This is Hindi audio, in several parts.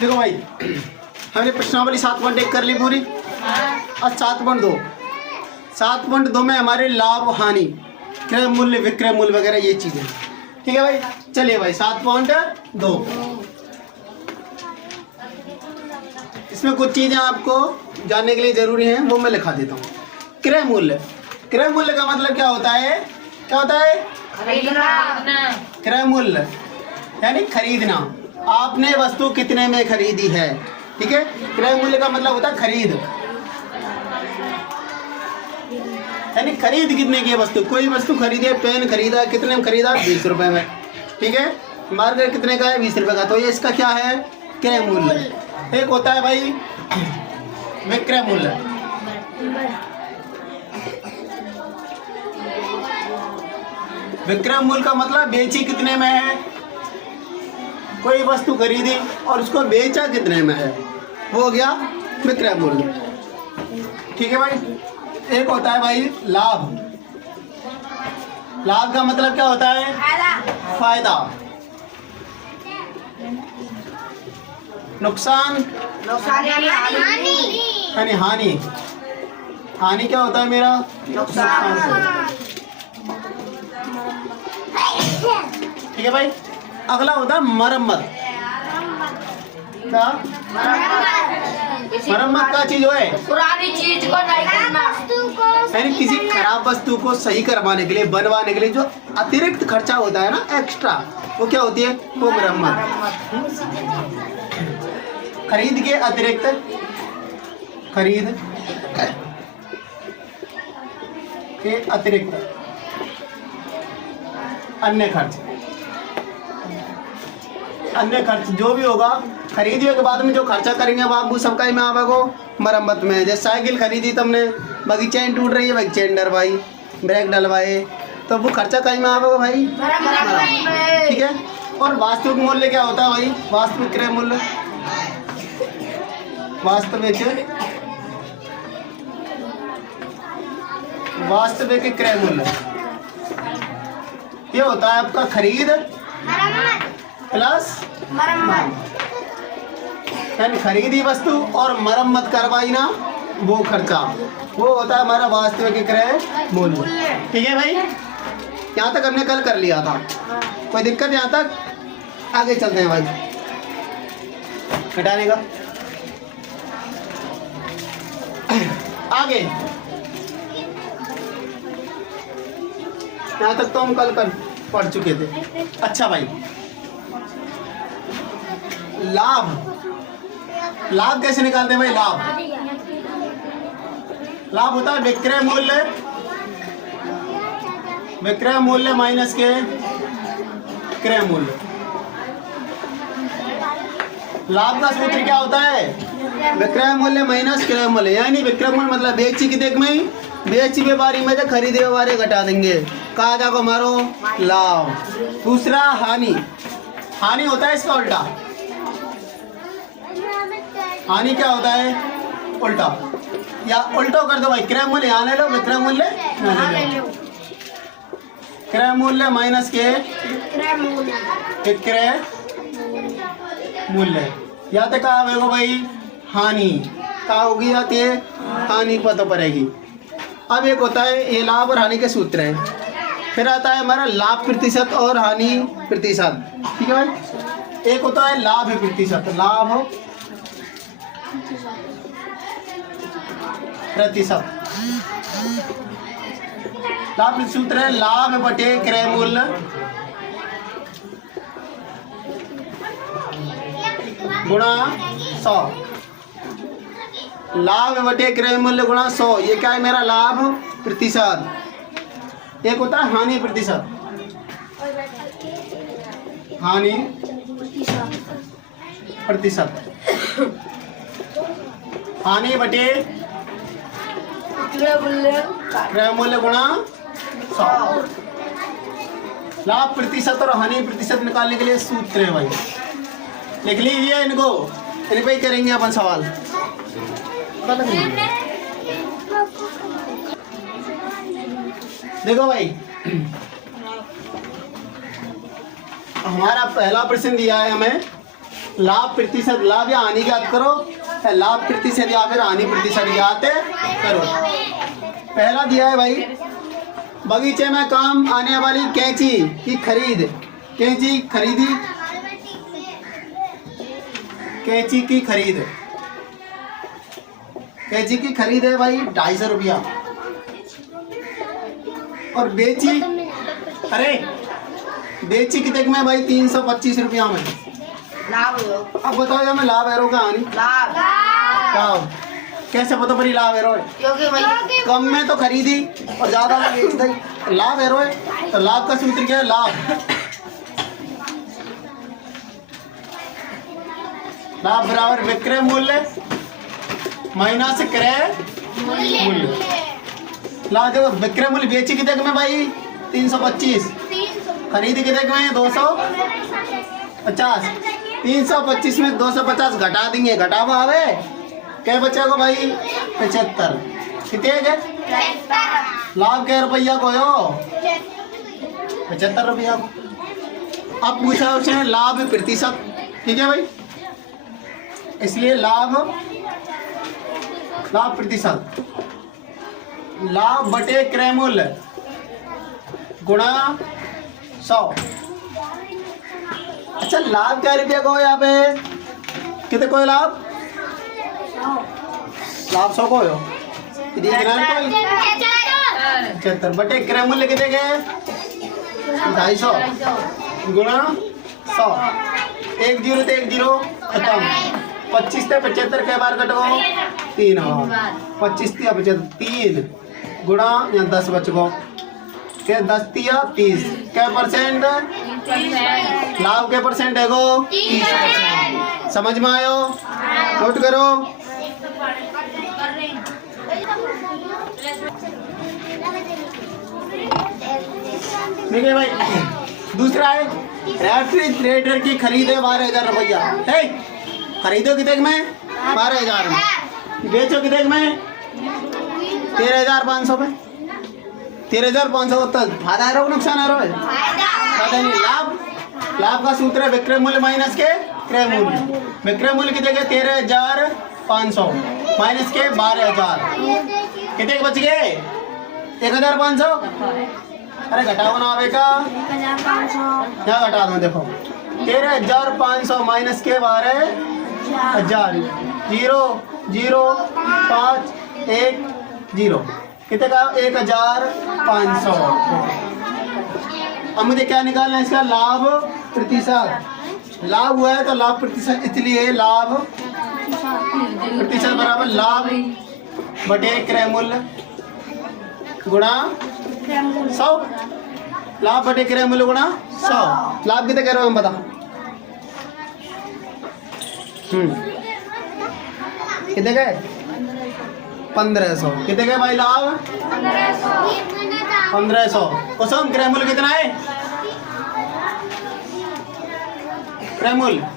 देखो भाई, हमने प्रश्नावली 7.1 कर ली पूरी। अब 7.2, 7.2 में हमारे लाभ हानि, क्रय मूल्य, विक्रय मूल्य वगैरह ये चीजें। ठीक है भाई, चलिए भाई 7.2, इसमें कुछ चीजें आपको जानने के लिए जरूरी हैं, वो मैं लिखा देता हूँ। क्रय मूल्य, क्रय मूल्य का मतलब क्या होता है? क्या होता है? खरीदना। क्रय मूल्य यानी खरीदना, आपने वस्तु कितने में खरीदी है। ठीक है, क्रय मूल्य का मतलब होता है खरीद, यानी खरीद कितने की है वस्तु। कोई वस्तु खरीदी है, पेन खरीदा, कितने में खरीदा? 20 रुपए में। ठीक है, मार्केट कितने का है? 20 रुपए का। तो ये इसका क्या है? क्रय मूल्य। एक होता है भाई विक्रय मूल्य। विक्रय मूल्य का मतलब बेची कितने में है, कोई वस्तु खरीदी और उसको बेचा कितने में है, वो हो गया विक्रय मूल्य। ठीक है भाई, एक होता है भाई लाभ। लाभ का मतलब क्या होता है? फायदा। नुकसान यानी हानि। हानि क्या होता है मेरा? नुकसान। ठीक है भाई, अगला होता है मरम्मत। क्या? मरम्मत का चीज है पुरानी चीज को नहीं करना, यानी किसी खराब वस्तु को सही करवाने के लिए, बनवाने के लिए जो अतिरिक्त खर्चा होता है ना, एक्स्ट्रा, वो क्या होती है? वो मरम्मत। खरीद के अतिरिक्त, खरीद के अतिरिक्त अन्य खर्च, अन्य खर्च जो भी होगा खरीदिए के बाद में जो खर्चा करेंगे बाबू सबका ही में आवेगो मरम्मत में। जैसे साइकिल खरीदी तुमने, बाकी चेन टूट रही है, बाकी चेन डलवाई, ब्रेक डलवाए, तो वो खर्चा कहीं में आवेगा भाई मरम्मत। ठीक है, और वास्तविक मूल्य क्या होता है भाई? वास्तविक क्रय मूल्य, वास्तविक क्रय मूल्य ये होता है आपका खरीद प्लस मरम्मत, यानी खरीदी वस्तु और मरम्मत करवाई ना, वो खर्चा, वो होता है हमारा वास्तविक क्रय मूल्य। ठीक है भाई, यहाँ तक हमने कल कर लिया था, कोई दिक्कत यहाँ तक? आगे चलते हैं भाई, हटाने का आगे। यहाँ तक तो हम कल पढ़ चुके थे। अच्छा भाई, लाभ, लाभ कैसे निकालते हैं भाई? लाभ होता है विक्रय मूल्य, विक्रय मूल्य माइनस के क्रय मूल्य। लाभ का सूत्र क्या होता है? विक्रय मूल्य माइनस क्रय मूल्य, यानी विक्रय मूल्य मतलब बेची की देख में, बेची के बारी में जो खरीदे बारे घटा देंगे, कहा जाएगा हमारो लाभ। दूसरा हानि, हानि होता है इसका उल्टा। हानि क्या होता है? उल्टा, या उल्टो कर दो भाई, क्रय मूल्य यहाँ ले लो, विक्रय मूल्य यहाँ ले लो। क्रय मूल्य माइनस के विक्रय मूल्य, या तो कहा होगा भाई हानि, कहा होगी जाती है हानि पता पड़ेगी। अब एक होता है ये लाभ और हानि के सूत्र हैं, फिर आता है हमारा लाभ प्रतिशत और हानि प्रतिशत। ठीक है भाई, एक होता है लाभ प्रतिशत, लाभ प्रतिशत, लाभ सूत्र है लाभ बटे क्रय मूल्य गुणा 100, लाभ बटे क्रय मूल्य गुणा 100, ये क्या है मेरा? लाभ प्रतिशत। एक होता है हानि प्रतिशत, हानि प्रतिशत, हानि बटे क्रय मूल्य गुणा 100। लाभ प्रतिशत और हानि प्रतिशत निकालने के लिए सूत्र है भाई, लिख लीजिए इनको, इन पे ही करेंगे अपन सवाल। देखो भाई, हमारा पहला प्रश्न दिया है हमें लाभ प्रतिशत, लाभ या हानि ज्ञात करो, लाभ प्रतिशत या फिर हानि प्रतिशत ज्ञात करो। पहला दिया है भाई, बगीचे में काम आने वाली कैंची की खरीद। कैंची खरीदी, कैंची की खरीद, कैंची की खरीद है भाई 250 रुपया, और बेची, अरे बेची कितने में भाई 325 रुपया में। लाभ। अब बताओ जब मैं लाभ एरो का हानि लाभ। लाभ कैसे पता पड़ी लाभ एरो है? क्योंकि भाई कम में तो खरीदी और ज्यादा में बेच दी, लाभ एरो है। तो लाभ का सूत्र क्या है? लाभ, लाभ बराबर विक्रय मूल्य माइनस क्रय मूल्य। लाभ देखो, विक्रय मूल्य बेची कितने में भाई 325, खरीदी कितने में 250, 325 में 250 घटा देंगे, घटावा आवे क्या बचेगा भाई 75, कितने के लाभ क्या रुपया को हो 75 रुपया। अब पूछा उसने लाभ प्रतिशत, ठीक है भाई, इसलिए लाभ, लाभ प्रतिशत, लाभ बटे क्रय मूल्य गुणा 100। अच्छा लाभ क्या रुपया को यहाँ पे कितने को लाभ, लाभ 100 को हो 75 बटे क्रय मूल्य कितने के 250 गुणा 100। 1 0 तो 1 0 खत्म, 25 से 75 के बार कटो 3 बार, 25 या 75 3 गुणा या 10 बच गो के 10 या 30 क्या परसेंट, लाभ के परसेंट है गो 30%। समझ में आयो? नोट करो। ठीक है भाई, दूसरा है रेफ्रिजरेटर की खरीद है 12,000 रुपया। खरीदो कितने में 12,000 में, बेचो कितने में 13,500 में। 13,500 तक फायदा है नुकसान है फायदा नहीं। लाभ, लाभ का सूत्र है विक्रय मूल्य माइनस के क्रय मूल्य। विक्रय मूल्य कितने के 13,500 माइनस के 12,000, कितने बच गए 1,500। अरे घटाओ ना आवेगा, क्या घटा दो देखो 13,500 माइनस के 12,000, 0 0 5 1 0 कितने का 1,500। अब मुझे क्या निकालना है इसका लाभ प्रतिशत। लाभ हुआ है तो लाभ प्रतिशत, इसलिए लाभ प्रतिशत बराबर लाभ बटे क्रय मूल्य गुणा 100। लाभ बटे क्रय मूल्य गुणा 100। लाभ कितने कह रहे हो हम बता, कितने गए 1500। कितने गए भाई लाभ 1500। कुसुम क्रय मूल्य कितना है, क्रय मूल्य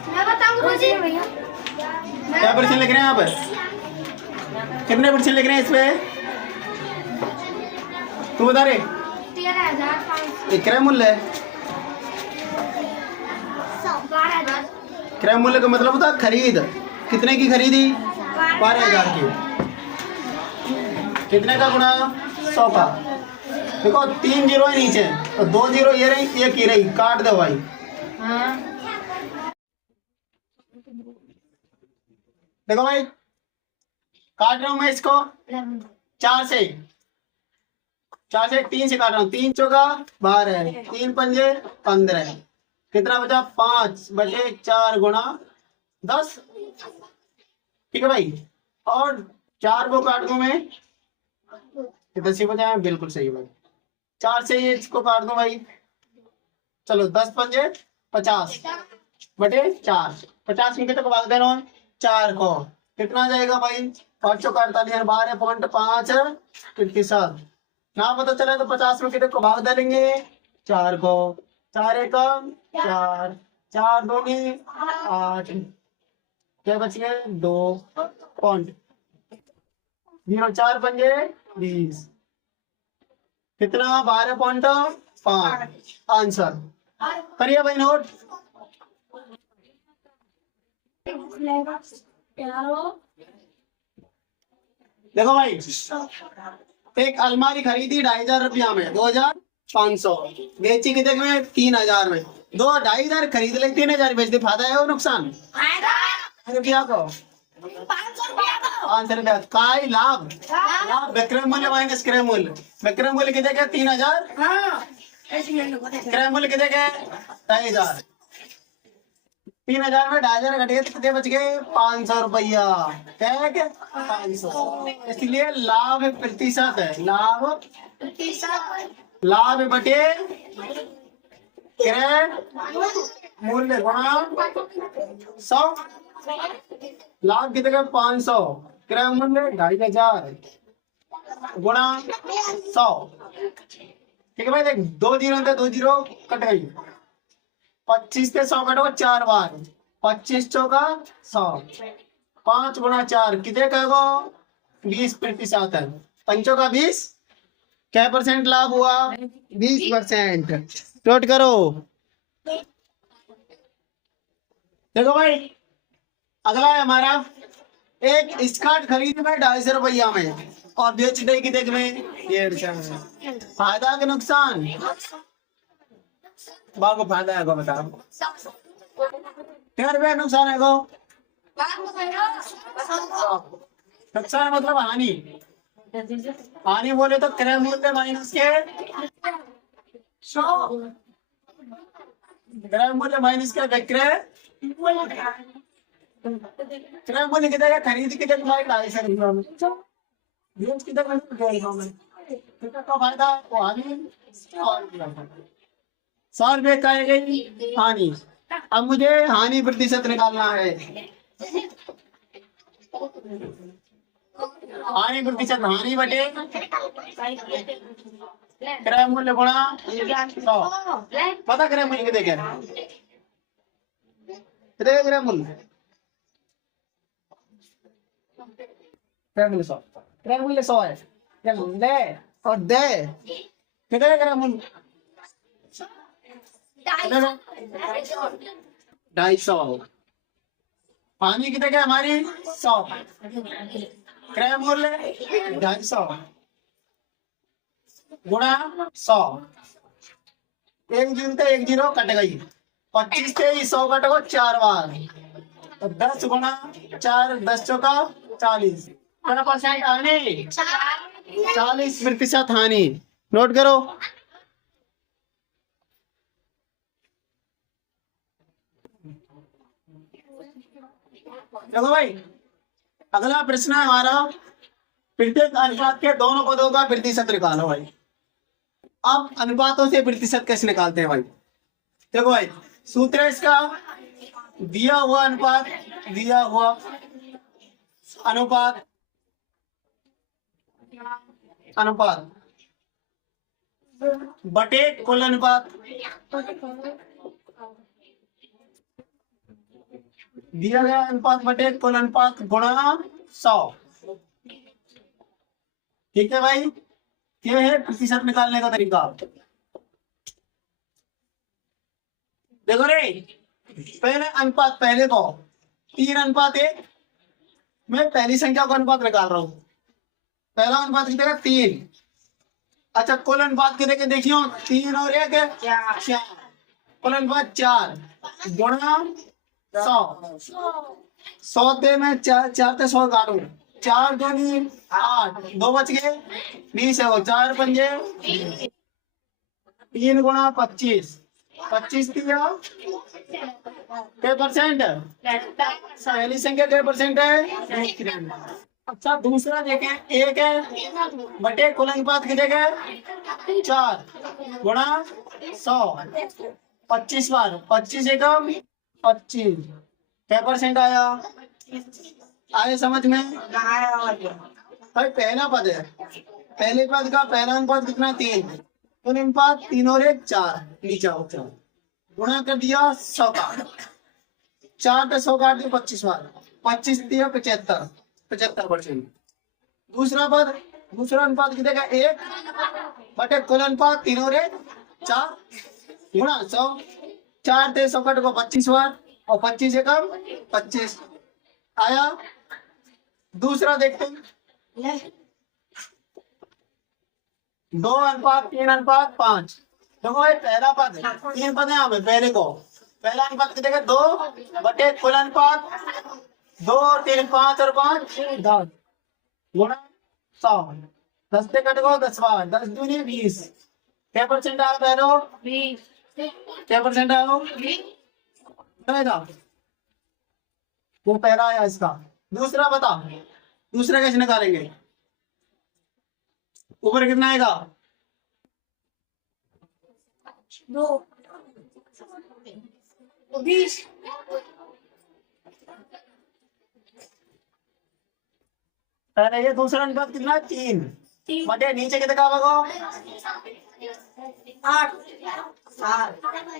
क्या परसेंट लिख रहे हैं यहाँ पर, कितने परसेंट लिख रहे हैं इस पे तू बता रहे? 13,500 क्रय मूल्य है। क्रय मूल्य का मतलब होता है खरीद, कितने की खरीदी 12,000 की, कितने का गुणा 100 का। देखो 3 0 है नीचे और 2 0 ये रही, एक ही रही, काट दो भाई। देखो भाई काट रहा हूं मैं इसको 4 से 3 से काट रहा हूँ। 3 चौका 12, 3 पंजे 15, कितना बचा 5 बटे 4 गुणा 10। ठीक है भाई, और 4 को काट दूं मैं, कितना सी बचा है, बिल्कुल सही भाई। 4 से ये इसको काट दूं भाई, चलो 10 पंजे 50 बटे 4, 50 में कितने को भाग देना है 4 को, कितना जाएगा भाई 5 48 12.5 57 ना पता चले तो 50 में कितने को भाग देंगे 4 को, 4 1 4, 4 2 8, क्या बच गए 2 पॉइंट 0, 4 पंजे 20, कितना 12.5 आंसर। करिए भाई नोट। देखो भाई, एक अलमारी खरीदी 2,500 रुपया में, 2,500 बेची कितने में? 3,000 में। 2,500 खरीद ले, 3,000 बेच दे, फायदा है और नुकसान? रुपया को 500 रुपया काय लाभ? लाभ विक्रय मूल्य माइनस क्रय मूल्य। विक्रय मूल्य कितने का? 3,000। क्रय मूल्य कितने का? 2,500। 3,000 में 2,500 घट गए तो कितने बच गए? 500 रुपया। क्या है क्या? 500। इसलिए लाभ प्रतिशत है, लाभ बटे क्रय मूल्य गुणा 100। लाभ कितने का? 500। क्रय मूल्य 2,500 गुणा 100। ठीक है भाई, देख 2 जीरो थे, 2 जीरो कट गई। 25 से 100 कटो 4 बार। 25 चौका 100। 5 गुणा 4 कितने का? 20% है। 5 का 20, क्या % लाभ हुआ? 20%। नोट करो। देखो भाई, अगला है हमारा, एक स्कर्ट खरीदी में 250 रुपया में और बेच दे कितने में? 150 में। फायदा के नुकसान? बाको फायदा है को बताओ। क्या रुपया नुकसान है को? नुकसान मतलब हानि। हानि बोले तो क्रय मूल्य माइनस के क्रय मूल्य माइनस के विक्रय। क्रय मूल्य कितने का? खरीद कितने का? 250 बेच कितने का? 150 में। कितने का फायदा? वो हानि 100 रुपये का गई हानि। अब मुझे हानि प्रतिशत निकालना है। हानि प्रतिशत, हानि बटे क्रय मूल्य गुणा 100। पता क्रय मूल्य कितने क्या? कितने क्रय मूल्य? क्रय मूल्य 100। क्रय मूल्य 100 है। दे और दे कितने क्रय मूल्य? 250। हानि कितने का? हमारी 100। क्रय मूल्य 250 गुणा 100। 1 जीरो से 1 जीरो कट गई। 25 से 100 कटो 4 बार। तो 10 गुणा 4, 10 चौका 40। कितना % हानि? 40% हानि। नोट करो। देखो भाई, अगला प्रश्न है हमारा, प्रत्येक अनुपात के दोनों पदों का प्रतिशत निकालो भाई। अब अनुपातों से प्रतिशत कैसे निकालते हैं भाई? देखो भाई, सूत्र है इसका, दिया हुआ अनुपात, दिया हुआ अनुपात, अनुपात बटे कुल अनुपात, दिया गया अनुपात बटे कुल अनुपात गुणा 100। ठीक है भाई, ये है प्रतिशत निकालने का तरीका। देखो रे, पहले अनुपात, पहले को 3:1। मैं पहली संख्या का अनुपात निकाल रहा हूं। पहला अनुपात कितने का? 3। अच्छा, कुल अनुपात कितने के? देखियो 3 और 1 4। कुल अनुपात 4 गुणा 100। 100 दे में 4 से 100 काटू। 4 दूनी 8, 2 बच गए 20 है। 4 पंजे 3 गुणा 25। 25 दिया क्या % है? पहली संख्या क्या % है? अच्छा, दूसरा देखें, 1 है बटे कुल अनुपात कितने का? 4 गुणा 100। 25 बार, 25 एकम 25। क्या % आया? आए समझ में? भाई पहला पद है, पहले पद का पहला अनुपात कितना? 3। कुल अनुपात 3 और 1 4। नीचे गुणा कर दिया 100 का। 4 पे 100 काट दिया 25 बार। 25 दिया 75%। दूसरा पद, दूसरा अनुपात कितने का? 1 बटे कुल अनुपात 3 और 1 4 गुणा 100। 4 से 100 काट को 25 बार। और 25 से कम 25 आया। दूसरा देखते हैं, 2:3:5। देखो भाई पहला पद 3 पद है हमें पहले को। पहला अनुपात कितने का 2 बटे कुल अनुपात 2 3 5 और 5 10 गुणा 100। 10 से कट गो 10 बार 10 दूनी 20। क्या परसेंट आया पहले? 20। क्या परसेंट आया? वो पहला आया इसका। दूसरा बता, दूसरा कैसे निकालेंगे? ऊपर कितना आएगा? 2 20। पहले ये दूसरा अनुपात कितना? 3 बटे नीचे कितने का होगा? 8 7।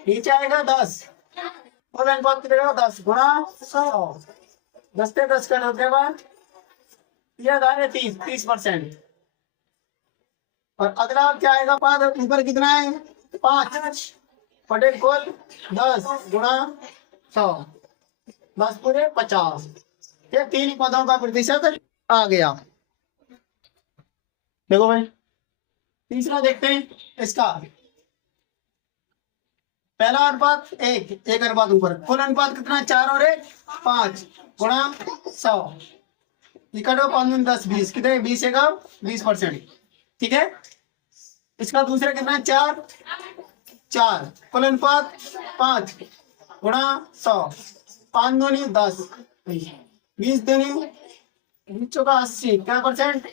नीचे आएगा 10 और अनुपात कितने का? 10 गुणा 100। 10 से 10 करने के बाद यह दायरे 30%। और अगला क्या आएगा? पद ऊपर कितना है? 5 बटे कुल 10 गुणा 100 10 पूरे 50। ये 3 पदों का प्रतिशत आ गया। देखो भाई तीसरा देखते हैं इसका। पहला अनुपात 1 अनुपात ऊपर कुल अनुपात कितना? 4 और 1 5 गुणा 100 इकट्ठा 5 10 20 कितने? 20 का 20%। ठीक है। इसका दूसरा कितना? 4 कुल अनुपात 5 गुणा 100 5 दूनी 10 20 दूनी 20 का 80 क्या परसेंट?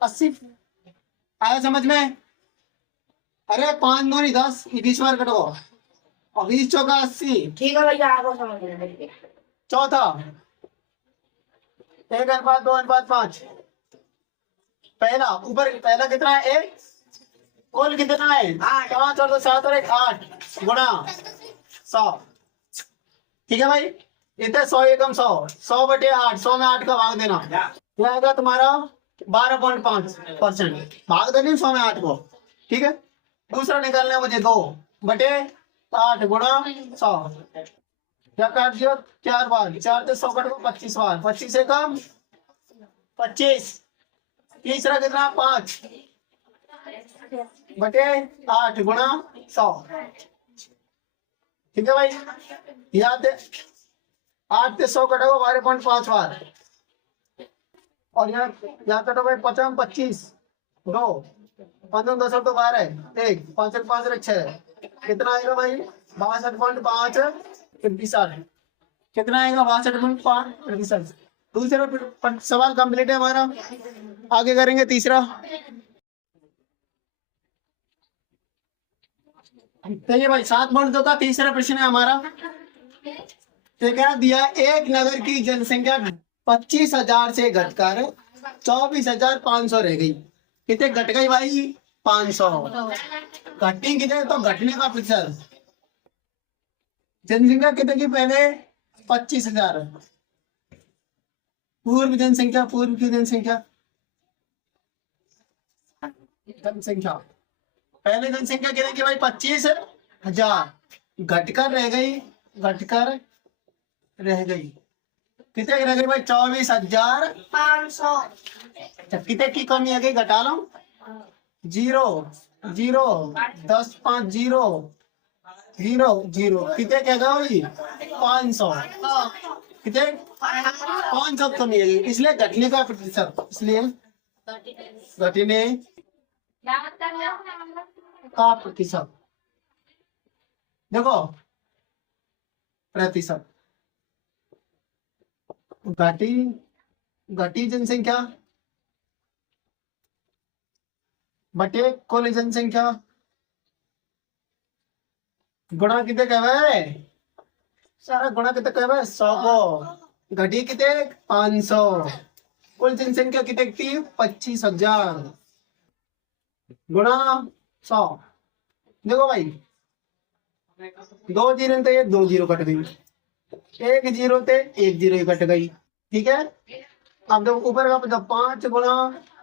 80 आया समझ में? अरे 5 दूनी 10 20 बार कटो और 20 चौका 80। ठीक है भैया आपको समझ में। चौथा 1:2:5। पहला ऊपर पहला कितना है? 1 कुल कितना है? 5 और 7 और 1 8 गुणा 100। ठीक है भाई। इतने 100 एकम 100 बटे 8 100 में 8 का भाग देना। यह आएगा तुम्हारा 12.5%। भाग देनी 100 में 8 को। ठीक है। दूसरा निकालना है मुझे 2 बटे 8 गुणा 100। क्या काट दिया? 4 बार 4 से 100 कट को 25 बार 25 से कम 25। तीसरा कितना? 5 बटे 8 गुणा 100। ठीक है भाई। याद है 8 से 100 कटोगे 12.5 बार और यहाँ कटो भाई 50 25 2 15 10 तो 12 1 5 5 6 कितना आएगा भाई? 62.5 प्रतिशत। कितना आएगा? 62.5%। दूसरा सवाल कंप्लीट है हमारा। आगे करेंगे तीसरा। तो ये भाई 7.2 का तीसरा प्रश्न है हमारा। तो क्या दिया? एक नगर की जनसंख्या 25,000 से घटकर 24,500 रह गई। कितने घट गई भाई? 500। घटनी कितने? तो घटने का प्रतिशत। जनसंख्या कितने की पहले? 25,000। पूर्व जनसंख्या पूर्व की जनसंख्या पहले जनसंख्या कितने की भाई? 25,000 घटकर रह गई कितने की रह गई भाई? 24,500। कितने की कमी आ गई? घटा लो 0 0 10 5 0 0 0 कितने क्या गया भाई? 500। कितने? 500 कमी आ गई इसलिए घटने का प्रतिशत। इसलिए घटने का प्रतिशत। देखो प्रतिशत घटी जनसंख्या बटे कुल जनसंख्या गुणा कितने कहवे? सारा गुणा कितने कहवे? 100 को। घटी कितने? 500। कुल जनसंख्या कितने थी? 25,000 गुणा 100। देखो भाई 2 जीरो तो ये 2 जीरो कट गई 1 जीरो थे 1 जीरो ही कट गई। ठीक है। अब देखो ऊपर का जब 5 गुणा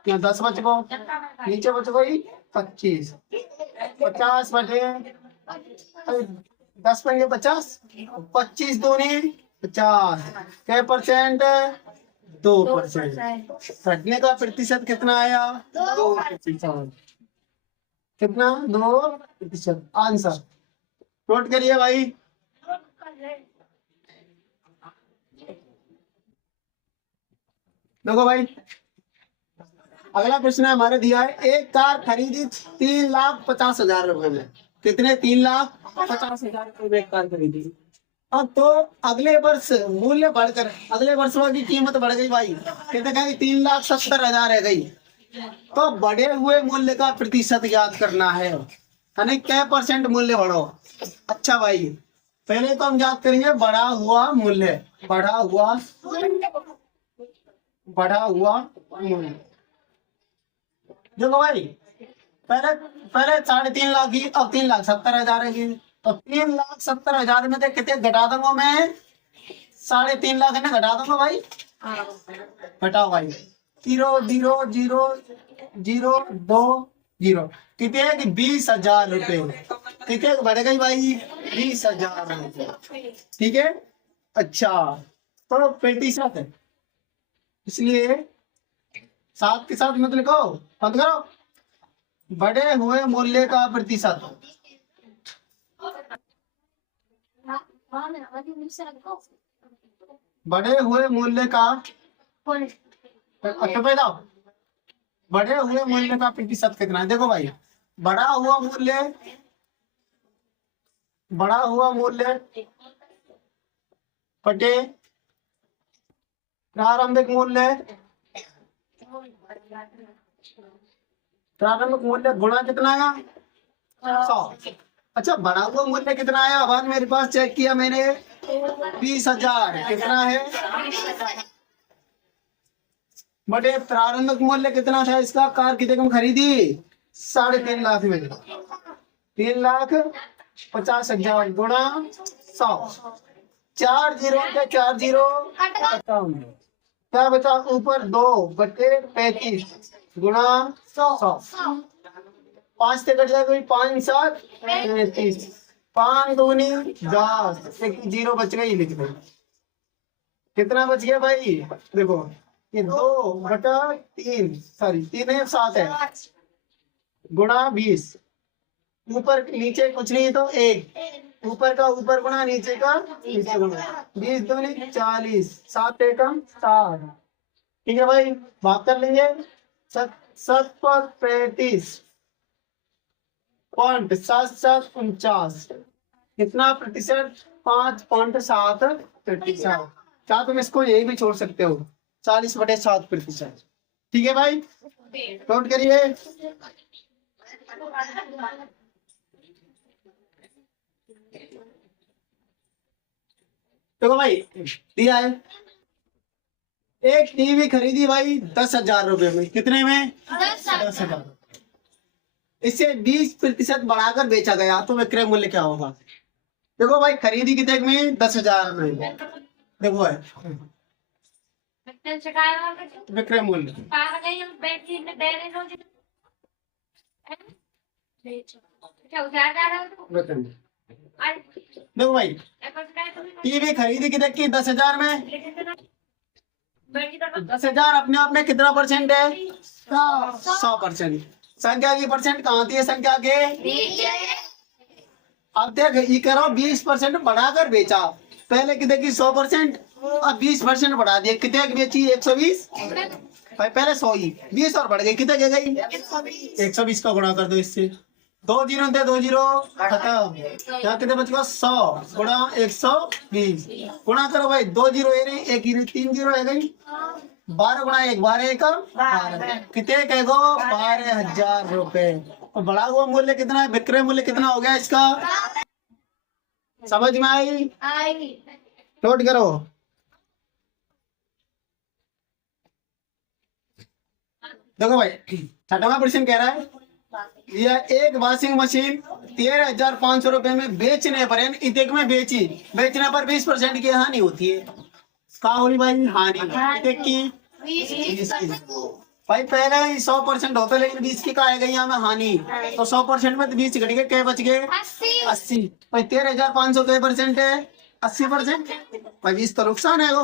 या 10 बच गो नीचे बच गई 25 50 बटे 10 पंगे 50, 25 दूनी 50, क्या परसेंट? 2%। घटने का प्रतिशत कितना आया? 2%। कितना? 2%। आंसर नोट करिए भाई। देखो भाई, अगला प्रश्न हमारे दिया है, एक कार खरीदी 3,50,000 रुपए में। कितने? 3,50,000 रुपए में एक कार खरीदी। अब तो अगले वर्ष मूल्य बढ़कर अगले वर्ष की कीमत बढ़ गई भाई, कितने कहेंगे? 3,70,000 रह गई। तो बढ़े हुए मूल्य का प्रतिशत ज्ञात करना है, यानी क्या परसेंट मूल्य बढ़ो। अच्छा भाई, पहले तो हम याद करेंगे बढ़ा हुआ मूल्य। बढ़ा हुआ मूल्य। देखो भाई, पहले पहले 3.5 लाख की, अब 3,70,000 है। तो 3,70,000 में से कितने घटा दूंगा मैं? 3.5 लाख है ना, घटा दूंगा भाई। घटाओ भाई, 0 0 0 0 2 0, कितने? 20,000 रुपए। कितने बढ़ गई भाई? 20,000 रुपए। ठीक है। अच्छा, तो प्रतिशत है, इसलिए साथ के साथ मत लिखो, बंद करो। बढ़े हुए मूल्य का प्रतिशत। बढ़े हुए मूल्य का पैदा बढ़े हुए मूल्य का प्रतिशत कितना है? देखो भाई, बढ़ा हुआ मूल्य बटे प्रारंभिक मूल्य गुणा कितना आया? 100। अच्छा, बढ़ा हुआ मूल्य कितना आया? अब मेरे पास चेक किया मैंने, 20,000। कितना है? बटे प्रारंभिक मूल्य कितना था इसका? कार कितने में खरीदी? 3.5 लाख में। 3,50,000 गुणा 100। 4 जीरो क्या? 4 जीरो क्या बचा? ऊपर 2 बटे 35 गुणा 100। 5 से कट जाएगा, 5 7 35, 5 दूनी 10, एक जीरो बच गई। लिख दो, कितना बच गया भाई? देखो, ये 2 बटा 3, सॉरी 3 है 7 है, गुणा 20। ऊपर नीचे कुछ नहीं तो 1, ऊपर का ऊपर गुणा नीचे का नीचे गुणा। 20 दूनी 40, 7 एकम 7। ठीक है भाई, बात कर लेंगे। 37.49, कितना प्रतिशत? 5.7%। क्या तुम इसको यही भी छोड़ सकते हो? 40/7%। ठीक है भाई, नोट करिए। देखो भाई, दिया है, एक टीवी खरीदी भाई 10,000 रुपए में। कितने में? 10,000। इससे 20% बढ़ाकर बेचा गया तो विक्रय मूल्य क्या होगा? देखो भाई, खरीदी कितने में? 10,000 में। देखो है विक्रय मूल्य। देखो भाई, टीवी खरीदी कितने की? 10,000 में। 10,000 अपने आप में कितना परसेंट है? 100%। संख्या की परसेंट कहाँ आती है? संख्या के। अब देख, ये करो 20% बढ़ाकर बेचा। पहले कितने की? 100%। अब 20% बढ़ा दिया, कितने की बेची? 120। भाई पहले 100 ही, 20 और बढ़ गई, कितने की गई? 120 का गुणा कर दो इससे। 2 जीरो थे, 2 जीरो खत्म। यहाँ कितने बच गया? 100 गुणा 120 गुणा करो भाई। 2 जीरो है, 1 जीरो 3 जीरो है गई। 12 गुणा 1 12 1 12, कितने कह गो? 12,000 रुपए। और बढ़ा हुआ मूल्य कितना है? विक्रय मूल्य कितना हो गया इसका? समझ में आई? नोट करो। देखो भाई, 6वां प्रश्न कह रहा है, यह एक वॉशिंग मशीन 13,500 रुपए में बेचने पर, इतने में बेचने पर 20% की हानि होती है। कहा हुई भाई? हानि। की 20 की। भाई पहले ही 100% होता लेकिन 20 की का आएगा यहाँ में हानि, तो 100% में 20 घट गए, क्या बच गए 80। भाई 13,500 क्या परसेंट है 80%। भाई 20 तो नुकसान है वो,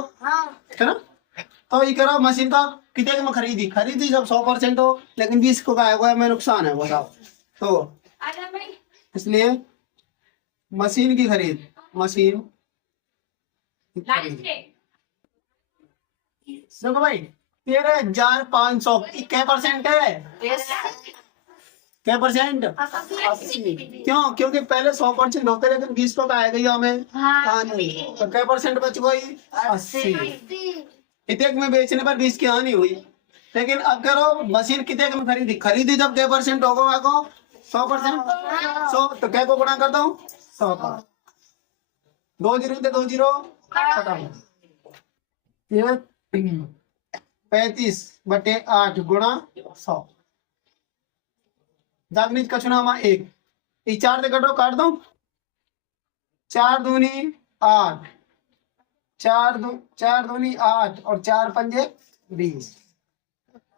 है ना। तो ये करो मशीन का कितने में खरीदी जब 100% हो, लेकिन 20 को का आएगा में नुकसान है बताओ। तो इसलिए मशीन की खरीद देखो भाई 13,500 क्या परसेंट है, क्या परसेंट 80। क्यों, क्योंकि पहले 100% होते लेकिन 20 को का आएगा हमें हानि, तो क्या परसेंट बच गई 80। इतने में बेचने पर 20 की हानि हुई। लेकिन अब करो मशीन कितने में खरीदी जब क्या परसेंट होगा आपको 100%, 100 तो क्या को गुणा कर दो 100 का, 2 जीरो थे 2 जीरो खत्म, ये 35/8 गुणा 100 जागनीच का चुना 1 4 से कटो काट दो, 4 दूनी 8, 4 दूनी 8 और 4 पंजे 20।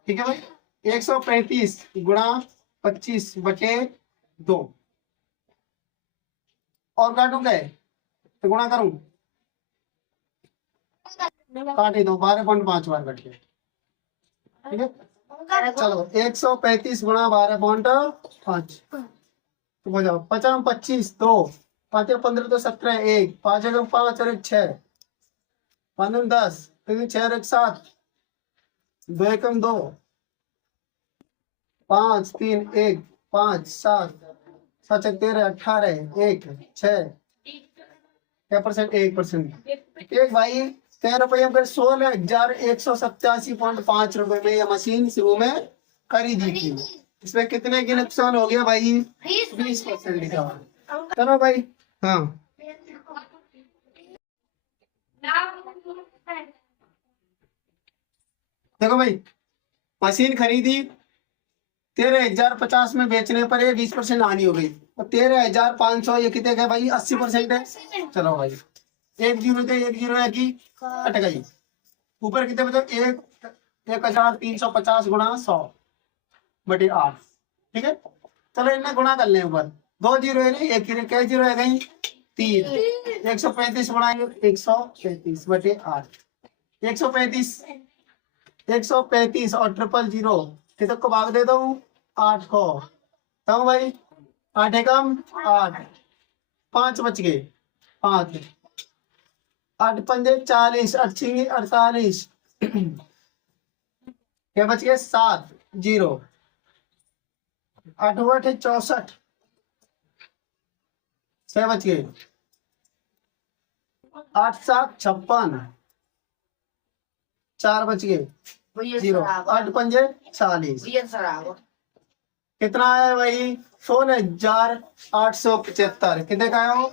ठीक है भाई 135 गुणा 25/2 और काटू क्या तो गुणा करूं, काटे दो 12.5 बार कट गए। ठीक है चलो 135 गुणा 12.5 तो हो जाओ 50 25 2 5 15 तो 17 1 5 एकम 5 और 6 5 10 3 6 1 7 2 एकम 2 5 3 1 5 7 7 13 18 1 6 क्या परसेंट 1%। एक भाई 13 रुपये में 16,187.5 रुपए में यह मशीन शुरू में खरीदी थी, इसमें कितने की नुकसान हो गया भाई 20% लिखा हुआ। चलो भाई हाँ देखो भाई मशीन खरीदी 13,050 में बेचने पर ये 20% हानि हो गई, और 13,500 ये कितने का भाई 80% है। चलो भाई 1 जीरो थे 1 जीरो है कि कट गई, ऊपर कितने बचे 1,350 गुणा 100/8। ठीक है चलो इन्हें गुणा कर लें, ऊपर 2 जीरो है नहीं 1 जीरो, क्या जीरो है गई 3, 135 गुणा 135/8, 135 और 000 कितने को भाग दे दो 8 को, तो भाई 8 एकम 8 5 बच गए 5 8 पंजे 40 8 छिंगे 48 क्या बच गए 7 जीरो 8 8 64 6 बच गए 8 7 56 4 बच गए 0 8 पंजे 40 कितना है भाई 16,875 कितने का है वो,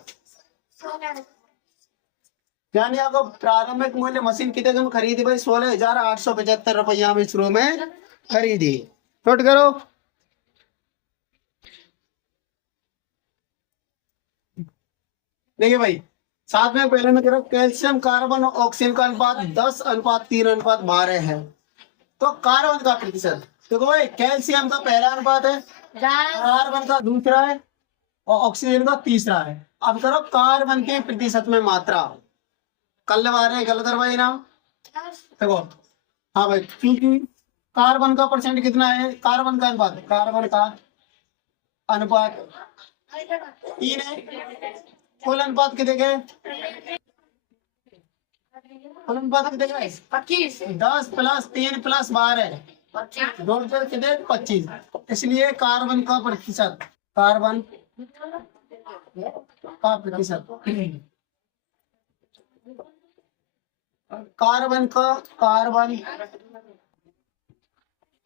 यानी आपको प्रारंभिक मूल्य मशीन कितने में खरीदी भाई 16,875 रुपया में शुरू में खरीदी। नोट करो देखिए भाई साथ में पहले में करो कैल्शियम कार्बन और ऑक्सीजन का अनुपात 10:3:12 है, तो कार्बन का प्रतिशत देखो भाई कैल्शियम का पहला अनुपात है, कार्बन का दूसरा है और ऑक्सीजन का तीसरा है। अब करो कार्बन के प्रतिशत में मात्रा कल रहे गलत भाई ना देखो हाँ भाई क्योंकि कार्बन का परसेंट कितना है, कार्बन का अनुपात 3 है, कुल अनुपात कितने के कुल अनुपात कितने के 25 10 + 3 + 12 2 कितने 25, इसलिए कार्बन का प्रतिशत कार्बन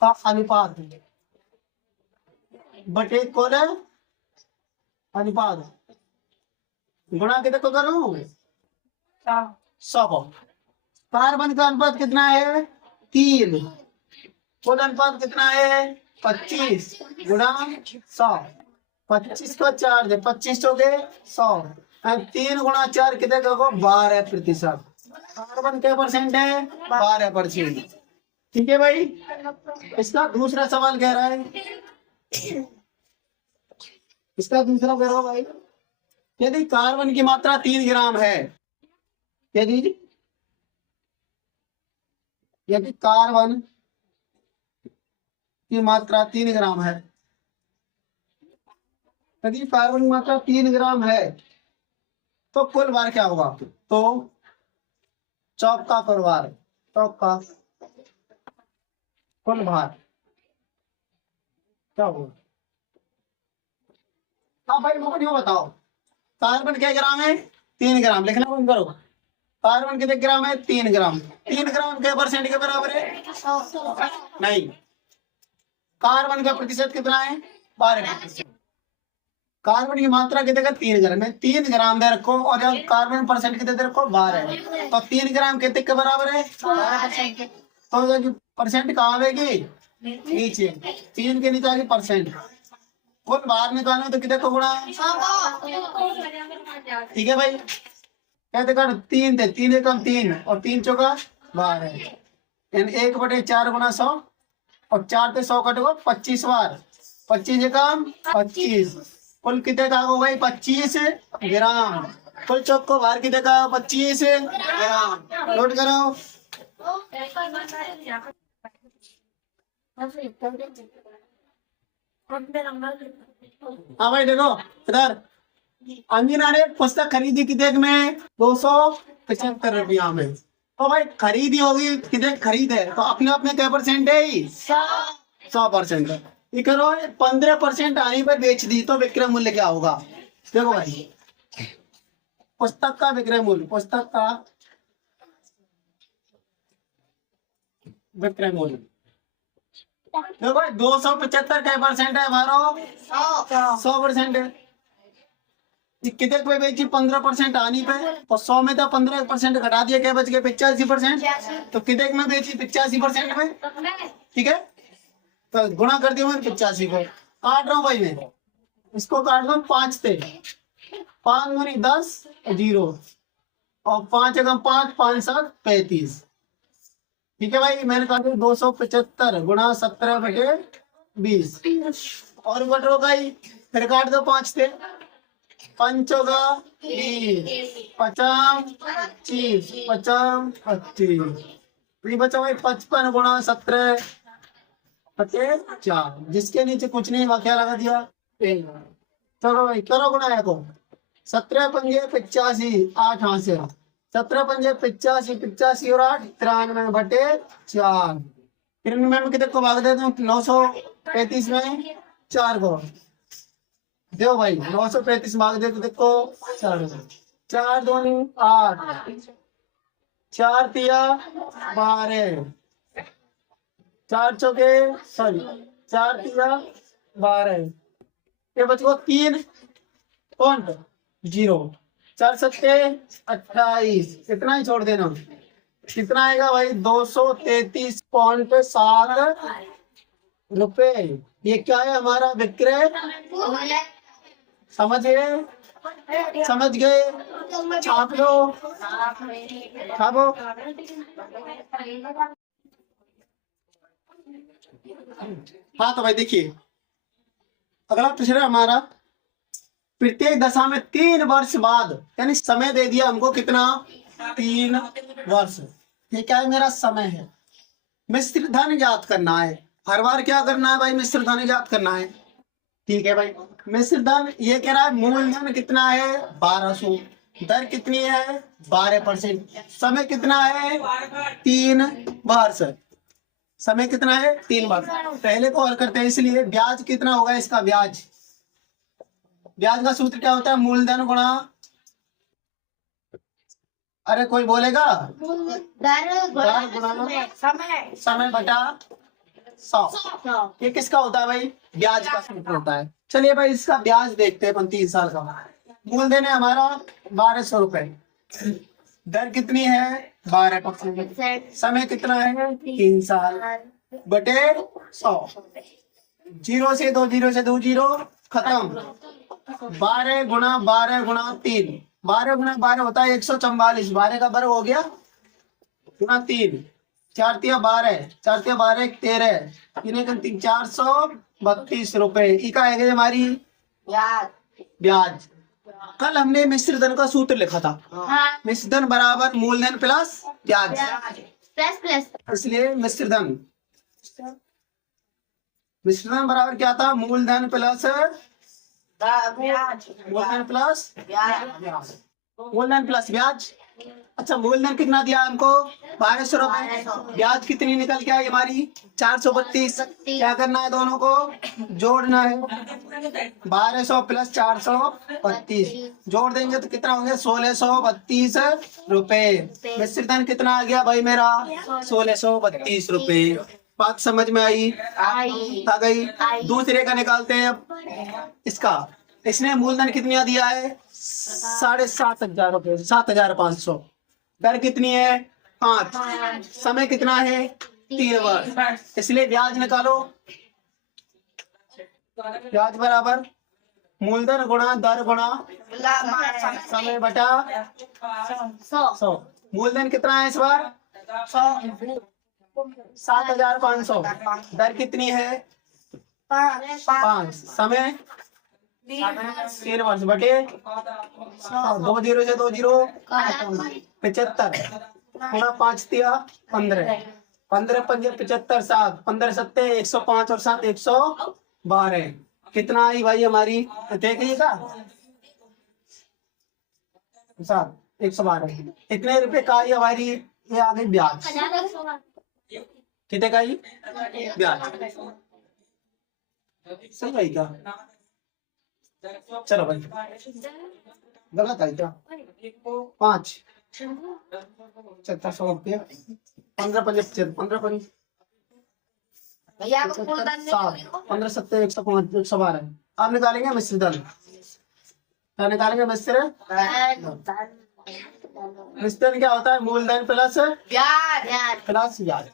का अनुपात बटे कुल अनुपात गुणा कितने को करूं 100। कार्बन का अनुपात कितना है 3, कुल अनुपात कितना है 25 गुणा 100, 25 को 4 दे 25 हो गए 100, 3 गुणा 4 कितने का 12%। कार्बन क्या परसेंट है 12%। ठीक है भाई। इसका दूसरा सवाल कह रहा है, इसका दूसरा कह रहा हूं भाई, यदि कार्बन की मात्रा 3 ग्राम है, यदि यदि कार्बन की मात्रा 3 ग्राम है, यदि कार्बन की मात्रा 3 ग्राम है तो कुल भार क्या होगा? तो चौक का कुल भार, चौक का कुल भार क्या होगा? हाँ भाई मुझे यूँ बताओ, कार्बन क्या ग्राम है? 3 ग्राम। लिखना बंद करो। कार्बन कितने ग्राम है? 3 ग्राम। 3 ग्राम के परसेंट के बराबर है? नहीं, कार्बन का प्रतिशत कितना है? 12%। कार्बन की मात्रा कितने का? 3 ग्राम है। 3 ग्राम दे रखो और जब कार्बन परसेंट कितने दे रखो? 12। तो 3 ग्राम कितने के बराबर है? 12%। तो परसेंट कहाँ आएगी? नीचे। 3 के नीचे आगे परसेंट। कुल बाहर निकालना तो कितने को गुणा? ठीक है भाई। कहते कर 3 थे, 3 एकम 3 और 3 चौका 12, यानी 1/4 गुना 100 और 4 से 100 कटेगा 25 बार। 25 एकम 25, कुल कितने का हो भाई? 25 ग्राम। कुल चौक को बाहर कितने का? 25 ग्राम। नोट करो। हाँ भाई देखो इधर, अंजना ने पुस्तक खरीदी कितने में? 275 रुपया में। तो भाई खरीदी होगी, कितने खरीदे तो अपने आप में क्या परसेंट है? 100%। ये करो 15% आने पर बेच दी तो विक्रय मूल्य क्या होगा? देखो भाई, पुस्तक का विक्रय मूल्य, पुस्तक का विक्रय मूल्य देखो भाई 275 क्या परसेंट है हमारा? 100% है। कितने पे बेची? 15% आनी पे, और 100 में तो 15% घटा दिया, क्या बच गए? 85%। तो कितने में बेची? 85% में। ठीक है, तो गुणा कर दिया मैंने 85 को। काट रहा हूँ भाई मैं, इसको काट रहा हूँ 5 थे, 5 दूनी 10 0 और 5 एकम 5, 5 7 35। ठीक है भाई, मैंने काटा 275 गुणा 17/20 और बटो गई, फिर काट दो 5 थे, 5 होगा 20, 50 25, 50 25, बचा भाई 55 गुणा 17/4, जिसके नीचे कुछ नहीं, वाक्या लगा दिया। चलो भाई करो गुणा को, 17 पंजे 85, 8 हासिल, 17 पंजे 85, 85 और 8 93/4। 93 में कितने को भाग देता हूँ? 935 में 4 को दो भाई, 935 भाग दे तो देखो 4, 4 दूनी 8, 4 तिया 12, 4 चौके 4 तिया 12, ये बच गो 3.0, 4 सत्ते 28, इतना ही छोड़ देना। कितना आएगा भाई? 233.7 रुपए। ये क्या है? हमारा विक्रय। समझ गए? समझ गए? छाप लो, छापो। हाँ तो भाई देखिए, अगला प्रश्न है हमारा, प्रत्येक दशा में 3 वर्ष बाद, यानी समय दे दिया हमको कितना? 3 वर्ष। ये क्या है? मेरा समय है। मिश्र धन ज्ञात करना है। हर बार क्या करना है भाई? मिश्र धन ज्ञात करना है। ठीक है भाई, मिश्र धन ये कह रहा है मूलधन कितना है? 1200, दर कितनी है? 12%, समय कितना है? 3 वर्ष। समय कितना है? 3 वर्ष। पहले को हल करते हैं, इसलिए ब्याज कितना होगा इसका? ब्याज, ब्याज का सूत्र क्या होता है? मूलधन गुणा, अरे कोई बोलेगा? दर गुणा समय बटा 100। ये किसका होता है भाई? ब्याज का सूत्र होता है। चलिए भाई इसका ब्याज देखते हैं अपन 3 साल का। मूलधन है हमारा 1200 रुपए, दर कितनी है? 12%, समय कितना है? 3 साल बटे 100, 0 से 2 0 से 2 0 खत्म। 12 गुणा 12 गुणा 3, 12 गुणा 12 होता है 144, 12 का वर्ग हो गया गुणा 3, 4 तिया 12, 4 तिया 12 13, इन्हें कहते 432 रुपए। इका है हमारी ब्याज। ब्याज। कल हमने मिश्र धन का सूत्र लिखा था, हाँ। मिश्र धन बराबर मूलधन प्लस ब्याज, प्लस प्लस। इसलिए मिश्र धन बराबर क्या था, मूलधन प्लस ब्याज। मूलधन प्लस ब्याज। मूलधन प्लस ब्याज। अच्छा, मूलधन कितना दिया हमको, 1200 रुपए। ब्याज कितनी निकल के आई हमारी, 432। क्या करना है, दोनों को जोड़ना है, 1200 प्लस 432 जोड़ देंगे तो कितना हो गया, 1632 रुपए। मिश्र धन कितना आ गया भाई मेरा, 1632 रुपए। बात समझ में आई, आ गई। दूसरे का निकालते हैं अब इसका। इसने मूलधन कितना दिया है, 7,500 रुपए, 7,500। दर कितनी है, 5। समय कितना है, 3 वर्ष, इसलिए ब्याज निकालो। ब्याज बराबर मूलधन गुणा दर गुणा समय बटा 100। मूलधन कितना है इस बार, 7,500। दर कितनी है, 5। समय 3 वर्ष बटे 2 जीरो से 2 जीरो 75 गुणा 5 तिया 15, 15 पंजे 75, 7 15 सत्ते 105 और 7 112। कितना आई भाई हमारी, देखिएगा 7 112। इतने रुपए का आई हमारी, ये आ गई ब्याज। कितने का आई ब्याज, सही भाई क्या, चलो भाई गलत है क्या, 5 700 रुपये, 15 पंजे 15 भैया को मूलधन 15 सत्ते 105 112। आप निकालेंगे मिश्र धन, क्या निकालेंगे, मिश्र धन क्या होता है, मूलधन प्लस ब्याज।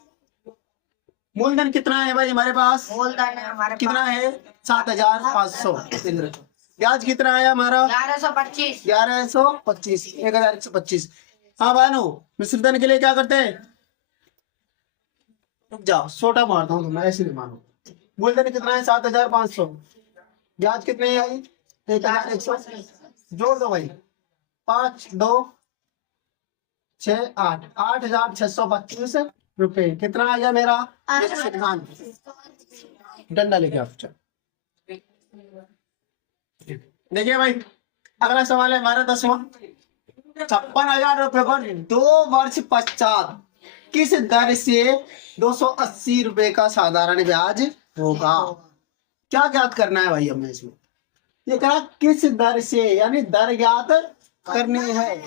मूलधन कितना है भाई हमारे पास, मूलधन हमारे कितना है, 7,500। ब्याज कितना है हमारा, 1125। 1125, 1125। हाँ भानु, मिश्र धन के लिए क्या करते हैं, रुक जाओ छोटा मारता हूँ, मैं ऐसे नहीं मानो। मूलधन कितना है, 7,500। ब्याज कितने आई, 1,100। जोड़ दो भाई, 5 2 6 8, 8,625 रुपए। कितना आ गया मेरा, डंडा लेके आप चल। देखिए भाई, अगला सवाल है हमारा 10वां। 56,000 रुपए पर 2 वर्ष पश्चात किस दर से 280 रुपए का साधारण ब्याज होगा। क्या ज्ञात करना है भाई हमें इसमें, ये कहा किस दर से, यानी दर ज्ञात करनी है।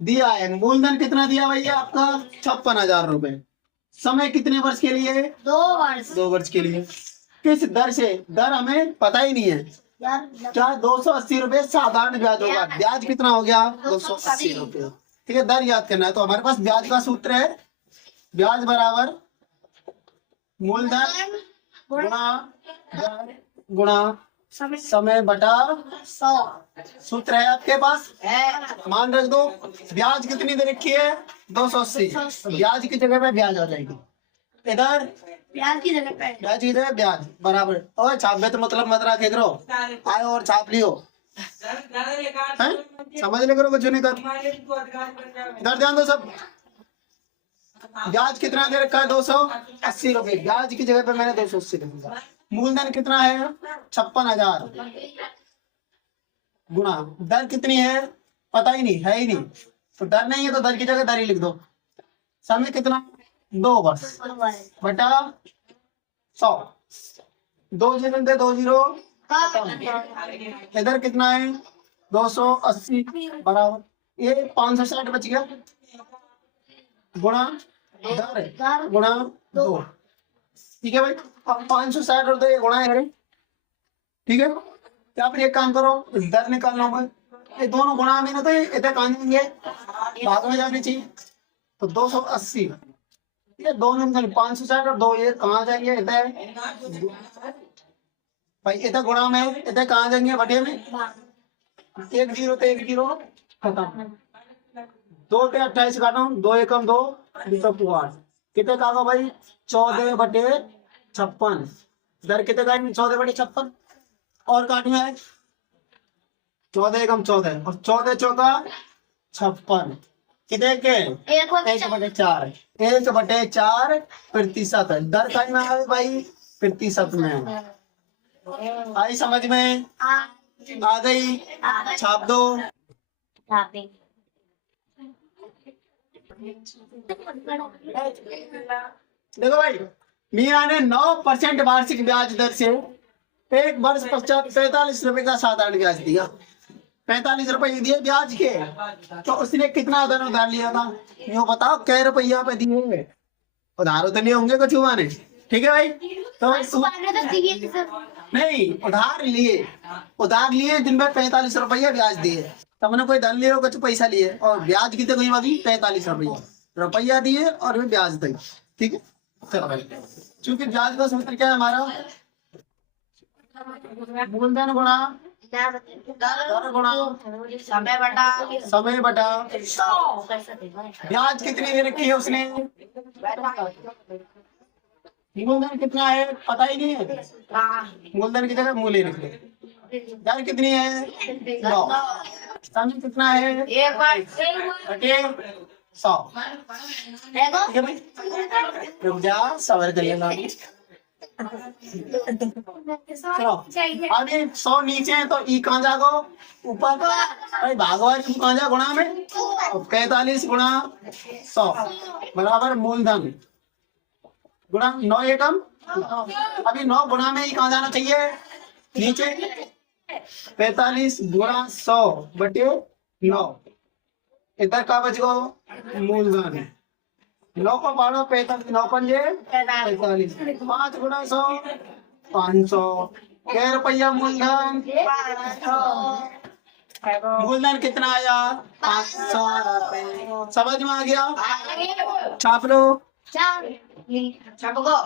दिया है मूलधन कितना दिया भैया आपका, 56,000 रुपए। समय कितने वर्ष के लिए, 2 वर्ष के लिए। किस दर से, दर हमें पता ही नहीं है, क्या 280 रुपए साधारण ब्याज होगा। ब्याज कितना हो गया, 280 रुपए। ठीक है, दर याद करना है। तो हमारे पास ब्याज का सूत्र है, ब्याज बराबर मूलधन गुणा दर गुणा समय बटा 100। सूत्र है आपके पास, मान रख दो। ब्याज कितनी दे रखी है, 280। ब्याज की जगह पे ब्याज आ जाएगी, इधर ब्याज की जगह पे ब्याज की जगह ब्याज बराबर। और छापे तो मतलब मत रखे करो, आए और छाप लियो, समझ ले करो, कुछ नहीं कर। इधर ध्यान दो सब। ब्याज कितना दे रखा है, 280 रुपए। ब्याज की जगह पे मैंने 280 दे दिया। मूलधन कितना है, 56,000 गुणा दर कितनी है, पता ही नहीं है, ही नहीं। तो दर नहीं है तो दर की जगह दर ही लिख दो। समय कितना, 2 वर्ष बटा 100। 2 जीरो दे 2 जीरो, इधर कितना है, 280 बराबर ये 560 बच गया, गुणा दर गुणा 2। ठीक है भाई, अब 560 और 2 गुणा है, ठीक है। तो आप एक काम करो, दर निकालना होगा, ये दोनों गुणा में ना तो इधर कहाँ जाएंगे, भाग में जाने चाहिए। तो 280, ये दोनों 560 और 2 ये कहाँ जाएंगे, इधर भाई, इधर गुणा में, इधर कहाँ जाएंगे, बटे में। 1 जीरो तो 1 जीरो खत्म। 2 के 28 काटो, 2 एकम 2 8। कितने का होगा भाई? 14/56। इधर कितने का? 14/56। और काटना है 14 एकम 14 और 14 चौका 56। कितने के? 1/4। 1/4 प्रतिशत। दर का में है भाई प्रतिशत में। आई समझ में? आ गई? छाप दो। देखो भाई, मीरा ने 9% वार्षिक ब्याज दर से 1 वर्ष पश्चात 45 रुपए का साधारण ब्याज दिया। 45 रुपए दिए ब्याज के, तो उसने कितना धन उधार लिया था? यो बताओ कै रुपया पे दिए? उधार तो लिए होंगे कुछ हुआ नहीं। ठीक है भाई, तो नहीं, उधार लिए जिनमें 45 रुपया ब्याज दिए। तब मैंने कोई धन लिए कुछ पैसा लिए और ब्याज कितने कोई बाकी 45 रुपया दिए और वे ब्याज दिए। ठीक है, चलो भाई, चूंकि ब्याज का सूत्र क्या है हमारा? मूलधन गुणा दर गुणा समय बटा ब्याज कितनी दे रखी है उसने? मूलधन कितना है पता ही नहीं है। मूलधन की जगह मूल्य रख दो। दर कितनी है? 9। समय कितना है? 1/100। ठीक है भाई, रुक जा, सबर करिएगा। चलो अभी 100 नीचे है तो ई कहाँ जागो? ऊपर। भाई भागवारी कहाँ जा? गुणा में 45 गुणा 100 बराबर मूलधन गुणा 9 एकम। अभी 9 गुणा में ही कहाँ जाना चाहिए? नीचे। 45 गुणा 100/9। इधर का बच गो मूलधन। 9 को बाढ़ो 45, 9 पंजे 45, 5 गुणा 100 500। कै रुपया मूलधन? मूलधन कितना आया? 500 रुपए। समझ में आ गया? छाप लो। छाप गो।